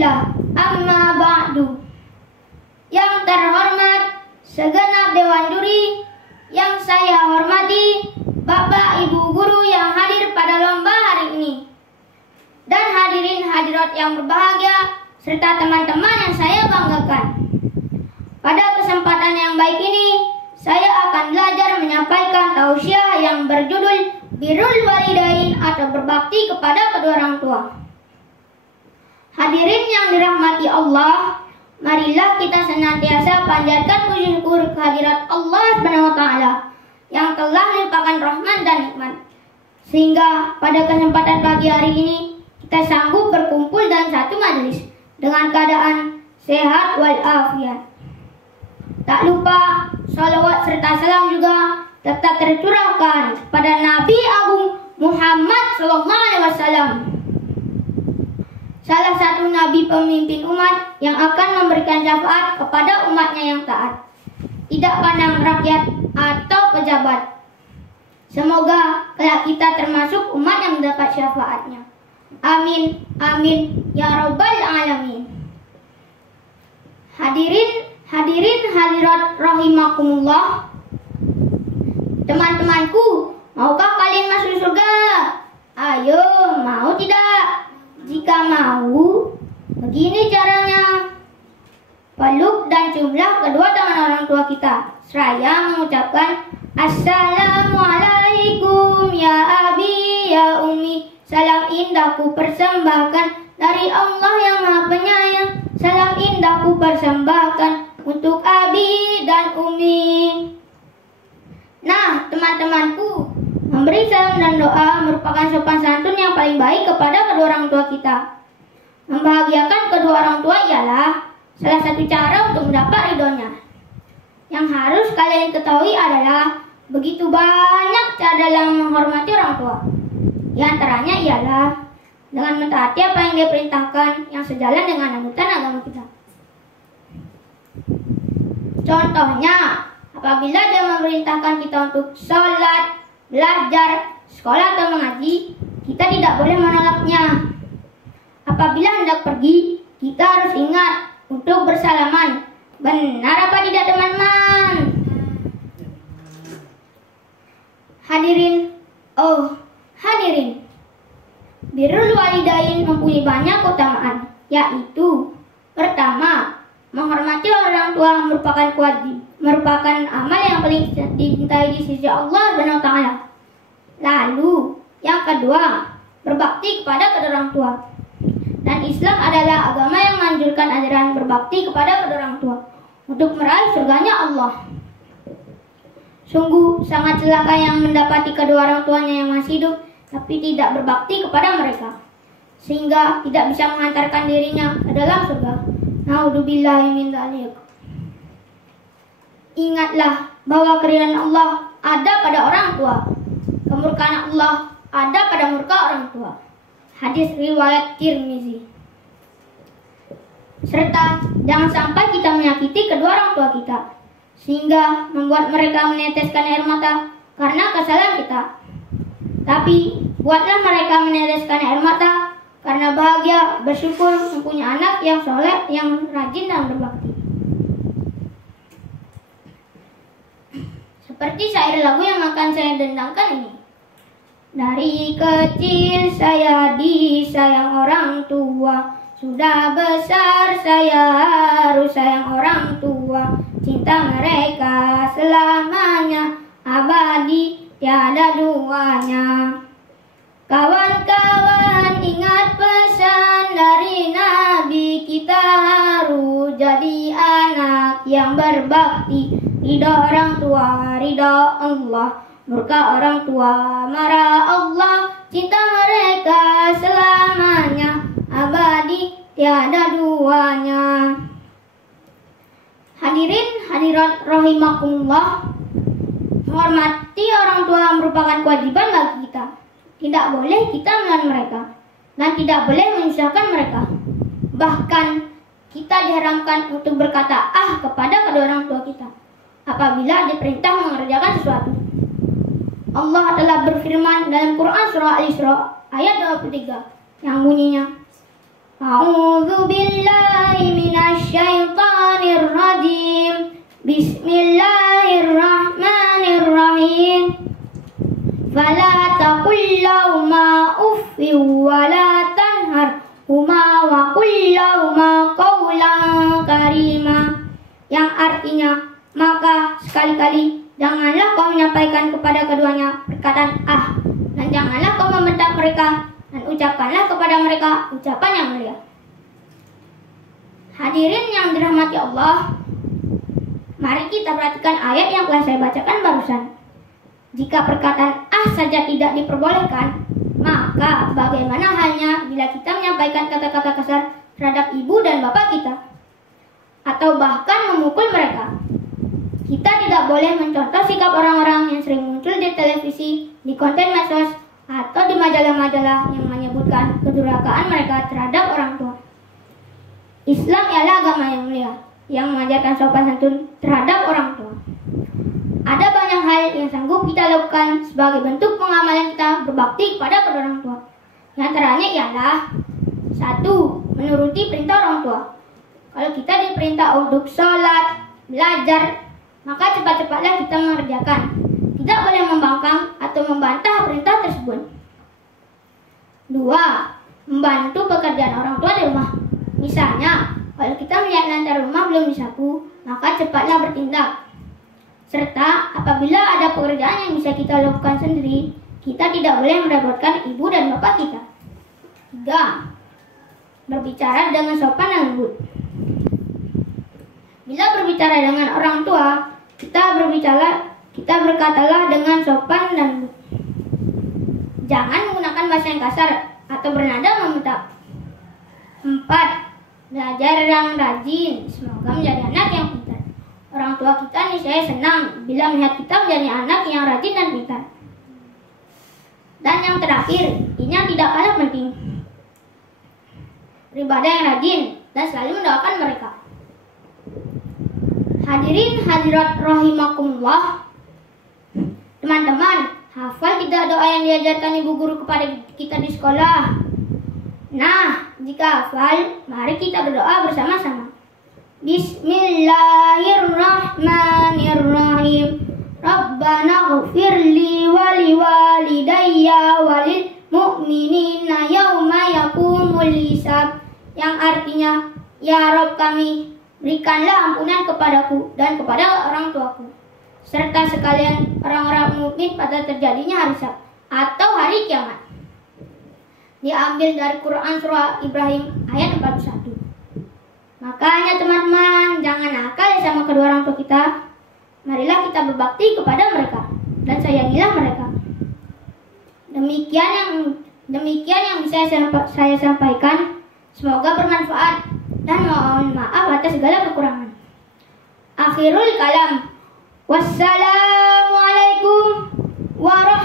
Alhamdulillah, amma ba'du. Yang terhormat segenap Dewan Juri, yang saya hormati Bapak Ibu Guru yang hadir pada lomba hari ini, dan hadirin hadirat yang berbahagia, serta teman-teman yang saya banggakan. Pada kesempatan yang baik ini, saya akan belajar menyampaikan tausiah yang berjudul Birrul Walidain atau berbakti kepada kedua orang tua. Hadirin yang dirahmati Allah, marilah kita senantiasa panjatkan puji syukur kehadirat Allah SWT yang telah melimpahkan rahmat dan nikmat, sehingga pada kesempatan pagi hari ini kita sanggup berkumpul dalam satu majelis dengan keadaan sehat walafiat. Tak lupa salawat serta salam juga tetap tercurahkan kepada Nabi Agung Muhammad SAW, salah satu nabi pemimpin umat yang akan memberikan syafaat kepada umatnya yang taat, tidak pandang rakyat atau pejabat. Semoga kelak kita termasuk umat yang mendapat syafaatnya. Amin, amin, ya rabbal alamin. Hadirin hadirat rahimakumullah. Teman-temanku, maukah kalian masuk surga? Ayo, mau tidak? Jika mau, begini caranya. Peluk dan ciumlah kedua tangan orang tua kita, seraya mengucapkan Assalamualaikum ya abi ya umi. Salam indahku persembahkan dari Allah yang Maha Penyayang. Salam indahku persembahkan untuk abi dan umi. Nah, teman-temanku, memberi salam dan doa merupakan sopan santun yang paling baik kepada kedua orang tua kita. Membahagiakan kedua orang tua ialah salah satu cara untuk mendapat ridhonya. Yang harus kalian ketahui adalah begitu banyak cara dalam menghormati orang tua. Di antaranya ialah dengan mentaati apa yang dia perintahkan yang sejalan dengan anutan agama kita. Contohnya, apabila dia memerintahkan kita untuk sholat, belajar, sekolah atau mengaji, kita tidak boleh menolaknya. Apabila hendak pergi, kita harus ingat untuk bersalaman. Benar apa tidak, teman-teman? Hadirin, Birrul Walidain mempunyai banyak keutamaan, yaitu pertama, menghormati orang tua merupakan amal yang paling dicintai di sisi Allah SWT. Lalu, yang kedua, berbakti kepada kedua orang tua. Dan Islam adalah agama yang menganjurkan ajaran berbakti kepada kedua orang tua untuk meraih surganya Allah. Sungguh sangat celaka yang mendapati kedua orang tuanya yang masih hidup tapi tidak berbakti kepada mereka, sehingga tidak bisa mengantarkan dirinya ke dalam surga. Naudzubillahi min dzalik. Ingatlah bahwa keridhaan Allah ada pada orang tua, kemurkaan Allah ada pada murka orang tua. Hadis riwayat Tirmizi. Serta jangan sampai kita menyakiti kedua orang tua kita, sehingga membuat mereka meneteskan air mata karena kesalahan kita. Tapi buatlah mereka meneteskan air mata karena bahagia bersyukur mempunyai anak yang soleh, yang rajin dan berbakti. Seperti syair lagu yang akan saya dendangkan ini. Dari kecil saya disayang orang tua, sudah besar saya harus sayang orang tua. Cinta mereka selamanya abadi, tiada duanya. Kawan-kawan, ingat pesan dari Nabi, kita harus jadi anak yang berbakti. Ridha orang tua, ridha Allah, murka orang tua, marah Allah. Cinta mereka selamanya abadi, tiada duanya. Hadirin hadirat rahimakumullah, menghormati orang tua merupakan kewajiban bagi kita. Tidak boleh kita melawan mereka dan tidak boleh menyusahkan mereka. Bahkan kita diharamkan untuk berkata kepada kedua orang tua kita apabila diperintah mengerjakan sesuatu. Allah telah berfirman dalam Quran surah Al-Isra ayat 23 yang bunyinya, A'udzu billahi minasyaitonir rajim. Bismillahirrahmanirrahim. Fala taqul lahuma uffin wa la tanharhuma wa qul lahuma qawlan karima. Yang artinya, maka sekali-kali janganlah kau menyampaikan kepada keduanya perkataan ah, dan janganlah kau membentak mereka, dan ucapkanlah kepada mereka ucapan yang mulia. Hadirin yang dirahmati Allah, mari kita perhatikan ayat yang telah saya bacakan barusan. Jika perkataan ah saja tidak diperbolehkan, maka bagaimana halnya bila kita menyampaikan kata-kata kasar terhadap ibu dan bapak kita, atau bahkan memukul mereka. Kita tidak boleh mencontoh sikap orang-orang yang sering muncul di televisi, di konten medsos, atau di majalah-majalah yang menyebutkan kedurhakaan mereka terhadap orang tua. Islam ialah agama yang mulia, yang mengajarkan sopan santun terhadap orang tua. Ada banyak hal yang sanggup kita lakukan sebagai bentuk pengamalan kita berbakti kepada kedua orang tua. Di antaranya ialah 1. Menuruti perintah orang tua. Kalau kita diperintah untuk sholat, belajar, maka cepat-cepatlah kita mengerjakan. Tidak boleh membangkang atau membantah perintah tersebut. 2. Membantu pekerjaan orang tua di rumah. Misalnya, kalau kita melihat lantai rumah belum disapu, maka cepatlah bertindak. Serta apabila ada pekerjaan yang bisa kita lakukan sendiri, kita tidak boleh merepotkan ibu dan bapak kita. 3. Berbicara dengan sopan dan lembut. Bila berbicara dengan orang tua, kita berkatalah dengan sopan dan lembut. Jangan menggunakan bahasa yang kasar atau bernada membentak. 4. Belajar yang rajin, semoga menjadi anak yang pintar. Orang tua kita niscaya senang bila melihat kita menjadi anak yang rajin dan pintar. Dan yang terakhir, ini yang tidak kalah penting, beribadah yang rajin dan selalu mendoakan mereka. Hadirin hadirat rahimakumullah, teman-teman, hafal tidak doa yang diajarkan ibu guru kepada kita di sekolah? Nah, jika hafal, mari kita berdoa bersama-sama. Bismillahirrahmanirrahim. Rabbana ghfirli wali walidayya walil mu'minina yawma yaqumul hisab. Yang artinya, ya Rabb kami, berikanlah ampunan kepadaku dan kepada orang tuaku, serta sekalian orang-orang mukmin pada terjadinya hari Sabat atau hari kiamat. Diambil dari Quran Surah Ibrahim ayat 41. Makanya teman-teman, jangan nakal sama kedua orang tua kita. Marilah kita berbakti kepada mereka dan sayangilah mereka. Demikian yang bisa saya sampaikan. Semoga bermanfaat dan mohon maaf atas segala kekurangan. Akhirul kalam. Wassalamualaikum warahmatullahi